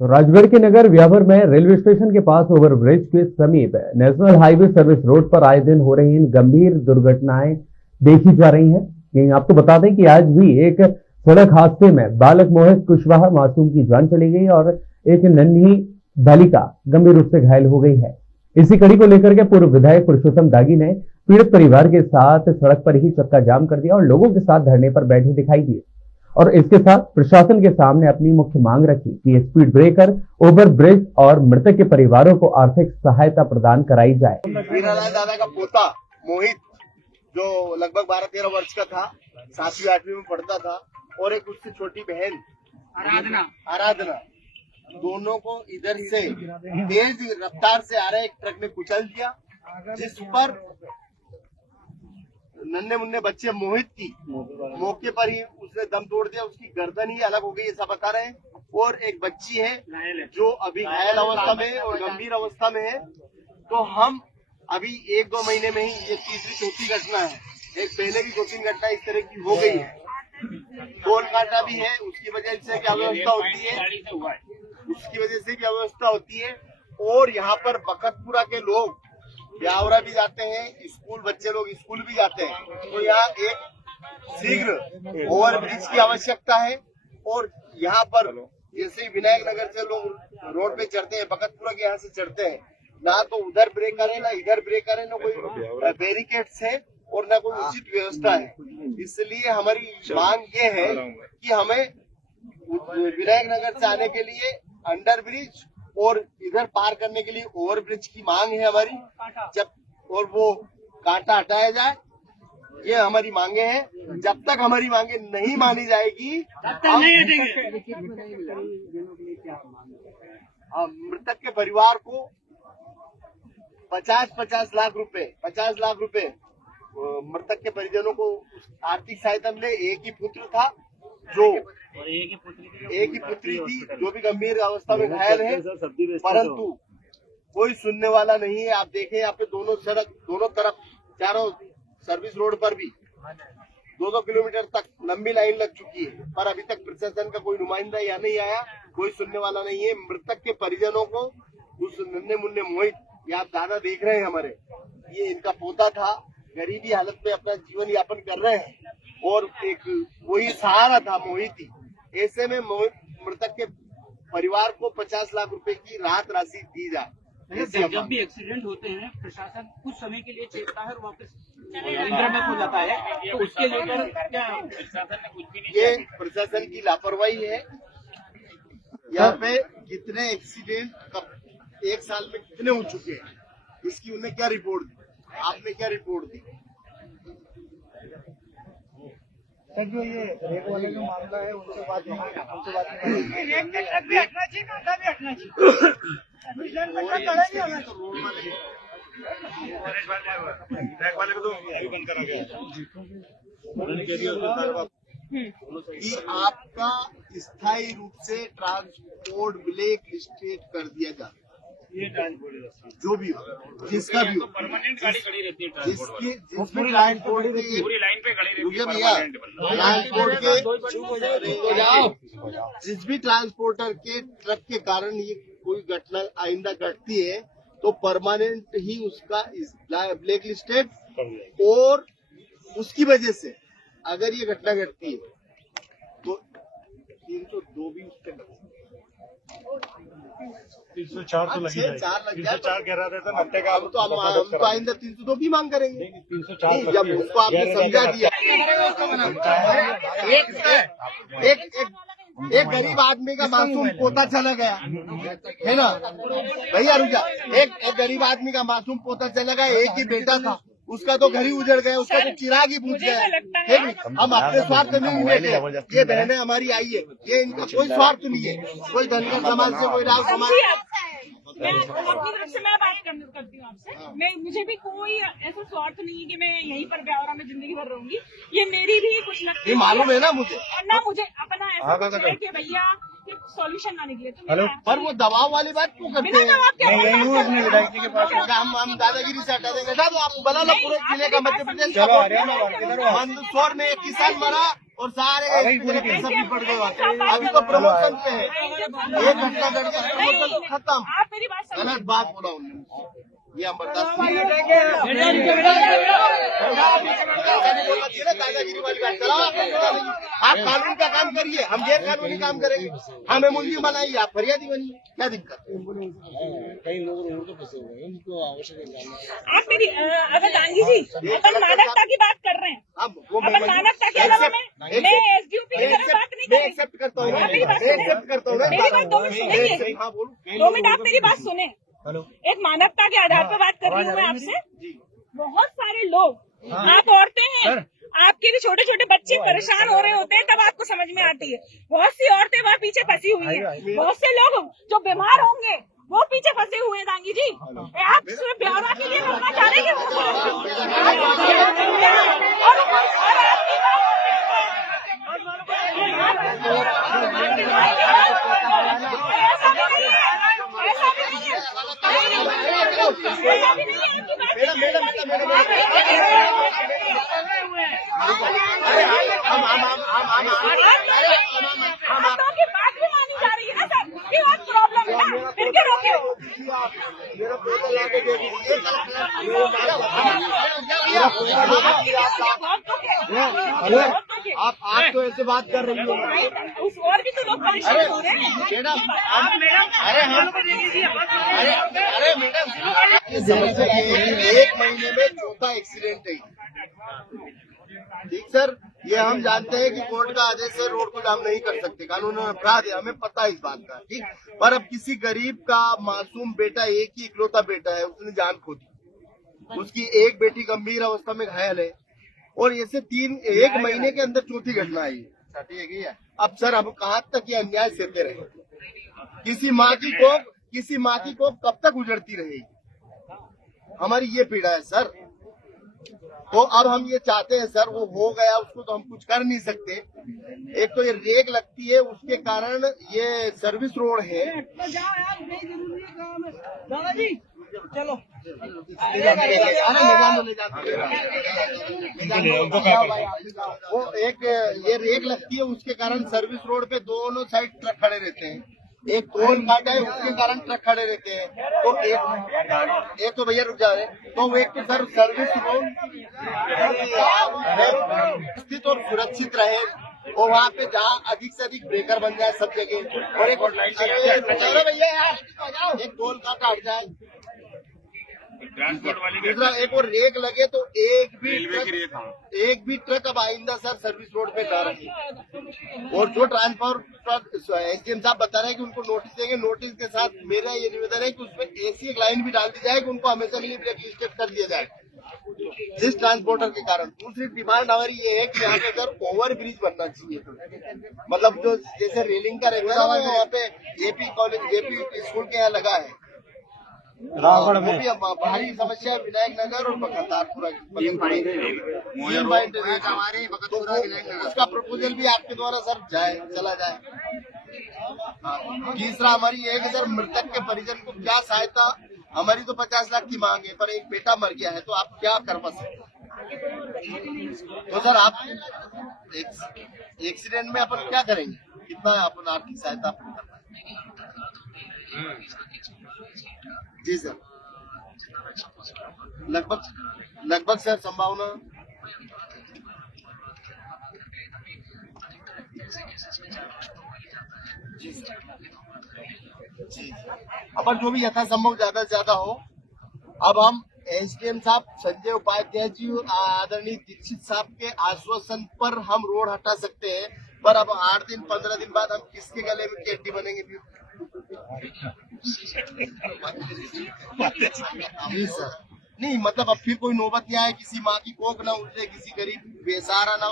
तो राजगढ़ के नगर व्यावर में रेलवे स्टेशन के पास ओवरब्रिज के समीप नेशनल हाईवे सर्विस रोड पर आए दिन हो रही इन गंभीर दुर्घटनाएं देखी जा रही हैं। यही आपको बता दें कि आज भी एक सड़क हादसे में बालक मोहित कुशवाहा मासूम की जान चली गई और एक नन्ही बालिका गंभीर रूप से घायल हो गई है। इसी कड़ी को लेकर के पूर्व विधायक पुरुषोत्तम दागी ने पीड़ित परिवार के साथ सड़क पर ही चक्का जाम कर दिया और लोगों के साथ धरने पर बैठे दिखाई दिए और इसके साथ प्रशासन के सामने अपनी मुख्य मांग रखी कि स्पीड ब्रेकर, ओवर ब्रिज और मृतक के परिवारों को आर्थिक सहायता प्रदान कराई जाए। वीरालाल दादा का पोता मोहित जो लगभग 12-13 वर्ष का था, 7वीं-8वीं में पढ़ता था, और एक उससे छोटी बहन आराधना, दोनों को इधर से तेज रफ्तार से आ रहे एक ट्रक ने कुचल दिया, जिस पर नन्हे मुन्ने बच्चे मोहित की मौके पर ही उसने दम तोड़ दिया, उसकी गर्दन ही अलग हो गई ऐसा बता रहे हैं। और एक बच्ची है जो अभी घायल अवस्था में और गंभीर अवस्था में है। तो हम अभी 1-2 महीने में ही ये तीसरी-चौथी घटना है, एक पहले भी 2-3 घटना इस तरह की हो गई है। टोल काटा भी है, उसकी वजह से क्या व्यवस्था होती है, और यहाँ पर बखतपुरा के लोग ब्यावरा भी जाते हैं, स्कूल बच्चे लोग स्कूल भी जाते हैं। तो यहाँ एक शीघ्र ओवरब्रिज की आवश्यकता है। और यहाँ पर जैसे विनायक नगर से लोग रोड पे चढ़ते हैं, बखतपुरा के यहाँ से चढ़ते हैं, ना तो उधर ब्रेकर है, ना इधर ब्रेकर है, ना कोई बैरिकेड्स है और ना कोई उचित व्यवस्था है। इसलिए हमारी मांग ये है कि हमें विनायक नगर से आने के लिए अंडर ब्रिज और इधर पार करने के लिए ओवर ब्रिज की मांग है हमारी, जब और वो कांटा हटाया जाए, ये हमारी मांगे हैं। जब तक हमारी मांगे नहीं मानी जाएगी हम मृतक के परिवार को 50 लाख रुपए मृतक के परिजनों को आर्थिक सहायता मिले। एक ही पुत्र था एक ही पुत्री थी जो भी गंभीर अवस्था में घायल है, परंतु कोई सुनने वाला नहीं है। आप देखें यहाँ पे दोनों तरफ चारों सर्विस रोड पर भी 2-2 किलोमीटर तक लंबी लाइन लग चुकी है, पर अभी तक प्रशासन का कोई नुमाइंदा यहाँ नहीं आया, कोई सुनने वाला नहीं है। मृतक के परिजनों को उस नन्हे मुन्ने मोहित, ये आप दादा देख रहे हैं हमारे, ये इनका पोता था, गरीबी हालत में अपना जीवन यापन कर रहे हैं और एक वही सहारा था मोहित ही। ऐसे में मृतक के परिवार को 50 लाख रुपए की राहत राशि दी जाए। जब भी एक्सीडेंट होते हैं प्रशासन कुछ समय के लिए चेतता है और वापस निद्रामग्न हो जाता है, तो उसके लेकर क्या प्रशासन ने कुछ भी नहीं, ये प्रशासन की लापरवाही है। यहाँ पे कितने एक्सीडेंट एक साल में कितने हो चुके हैं, इसकी उन्हें क्या रिपोर्ट दी, आपने क्या रिपोर्ट दी? जो ये रेक वाले जो मामला है उनसे बात नहीं कि आपका स्थायी रूप से ट्रांसपोर्ट ब्लैक लिस्टेड कर दिया जाता, जो भी हो, जिसका भी हो, परमानेंट गाड़ी खड़ी रहती है, जिसमें ट्रांसपोर्ट की पूरी लाइन पे खड़ी रहती है भैया, ट्रांसपोर्ट के जिस भी ट्रांसपोर्टर के ट्रक के कारण ये कोई घटना आइंदा घटती है तो परमानेंट ही उसका ब्लैक लिस्टेड, और उसकी वजह से अगर ये घटना घटती है तो 302 भी उस पर 304 तो लगी जाएगी। 304 कह रहा था नब्बे का, हम तो आइंदा 302 भी मांग करेंगे। 304 जब उसको आपने समझा दिया, एक गरीब आदमी का मासूम पोता चला गया है ना भैया, रुजा, एक गरीब आदमी का मासूम पोता चला गया, एक ही बेटा था, उसका तो घर ही उजड़ गया, उसका तो चिराग ही बुझ गया। हम अपने स्वार्थ में नहीं बैठे, ये बहनें हमारी आई है, ये इनका कोई स्वार्थ नहीं है, कोई धनगर समाज से, कोई राव समाज। मैं अपनी तरफ से मैं बात करती हूँ आपसे, मुझे भी कोई ऐसा स्वार्थ नहीं है कि मैं यहीं पर ब्यावरा में जिंदगी भर रहूंगी। ये मेरी भी कुछ लगती है, मालूम है ना मुझे, और ना मुझे अपना ऐसा है कि भैया सॉल्यूशन ना निकले तो पर वो दबाव वाली बात क्यों करते हैं? हम दादागिरी से हटा देंगे। आप बना लो पूरे जिले का, मध्य प्रदेश का मंदसौर में एक किसान मरा और सारे सभी पड़ गए वहाँ पे। अभी तो प्रमोशन पे है, एक घटना घट गया प्रमोशन तो खत्म। आप मेरी बात समझो। गलत बात बोला उन्होंने, ये हम बर्दाश्त नहीं दादागिरी वाली बात करो। आप कानून का काम करिए, हम गैर कानूनी काम करेंगे। हमें मुलजिम बनाइए, आप फरियादी बनिए, क्या दिक्कत है? कई लोग रोड पे फंसे हुए हैं, उनको आवश्यक है जानना। आप मेरी अगर गांधी जी अपन मानवता की बात कर रहे हैं, अब वो अपन मानवता के अलावा मैं एसडीओपी की तरफ बात नहीं मैं कर एक्सेप्ट करता हूँ, आप मेरी बात मैं एक्सेप्ट करता हूँ। मेरी बात 2 मिनट सुनेंगे, हाँ बोलूँ। 2 मिनट आप मेरी बात सुने। एक मानवता के आधार पर बात कर रही हूँ मैं आपसे। बहुत सारे लोग, आप औरतें हैं, आपके भी छोटे छोटे बच्चे परेशान हो रहे होते हैं, तब आपको समझ में आती है। बहुत सी औरतें वहाँ पीछे फंसी हुई हैं, बहुत से लोग जो बीमार होंगे वो पीछे फंसे हुए हैं। गांधी जी, आप सिर्फ ब्यौरा के लिए बोलना चाह रहे हैं कि की बात भी मानी जा रही है ना सर, ये बहुत प्रॉब्लम है ना, फिर क्यों रोके हो? मेरा पोता लाके दे दीजिए। आप तो ऐसे बात कर रही हो। उस और भी तो लोग परेशान हो रहे हैं। मैडम, अरे मैडम, ये समस्या ये है कि 1 महीने में 4था एक्सीडेंट है। ठीक सर, ये हम जानते हैं कि कोर्ट का आदेश है, रोड को जाम नहीं कर सकते, कानून में अपराध है, हमें पता है इस बात का। ठीक, पर अब किसी गरीब का मासूम बेटा, एक ही इकलौता बेटा है, उसने जान खो दी, उसकी एक बेटी गंभीर अवस्था में घायल है, और ऐसे 1 महीने के अंदर 4थी घटना आई है। अब सर, अब कहाँ तक ये अन्याय सहते रहे? किसी माँ की कोख कब तक उजड़ती रहेगी? हमारी ये पीड़ा है सर। तो अब हम ये चाहते हैं सर, वो हो गया, उसको तो हम कुछ कर नहीं सकते। एक तो ये रेक लगती है, उसके कारण ये सर्विस रोड है। चलो वो एक ये रेक लगती है, उसके कारण सर्विस रोड पे दोनों साइड ट्रक खड़े रहते हैं। एक टोल काटा है, उसके कारण ट्रक खड़े रहते हैं। तो एक तो भैया रुक जा रहे, तो एक तो सर सर्विस रोड स्थित और सुरक्षित रहे, और वहाँ पे जहाँ अधिक से अधिक ब्रेकर बन जाए सब जगह, और एक भैया यार एक टोल काटा हट जाए, दूसरा एक और रेक लगे, तो एक भी ट्रक अब आइंदा सर सर्विस रोड पे न रहे। और जो ट्रांसपोर्ट एसडीएम साहब बता रहे हैं कि उनको नोटिस देंगे, नोटिस के साथ मेरा ये निवेदन है कि उसमें ऐसी एक लाइन भी डाल दी जाए कि उनको हमेशा के लिए ब्लैक लिस्टेड कर दिया जाए जिस ट्रांसपोर्टर के कारण। दूसरी डिमांड हमारी ये है कि यहाँ पे सर ओवर ब्रिज बनना चाहिए, मतलब जो जैसे रेलिंग का रहता है वहाँ पे जेपी कॉलेज, जेपी स्कूल के यहाँ लगा है, वो भी भारी समस्या है। विनायक नगर और बकतारपुरा उसका प्रपोजल भी आपके द्वारा सर चला जाए। तीसरा हमारी ये है कि सर मृतक के परिजन को क्या सहायता, हमारी तो 50 लाख की मांग है, पर एक बेटा मर गया है, तो आप क्या कर सकते? तो सर आप एक्सीडेंट में अपन क्या करेंगे, कितना अपन आर्थिक सहायता अपन करना है? जी सर, लगभग सर संभावना जी सर, जी अपन जो भी यथासंभव ज्यादा से ज्यादा हो। अब हम एसडीएम साहब संजय उपाध्याय जी और आदरणीय दीक्षित साहब के आश्वासन पर हम रोड हटा सकते हैं, पर अब 8 दिन 15 दिन बाद हम किसके गले में कैडी बनेंगे फिर? जी सर, नहीं मतलब अब फिर कोई नौबत नहीं आए, किसी माँ की कोख ना उठे, किसी गरीब बेसहारा ना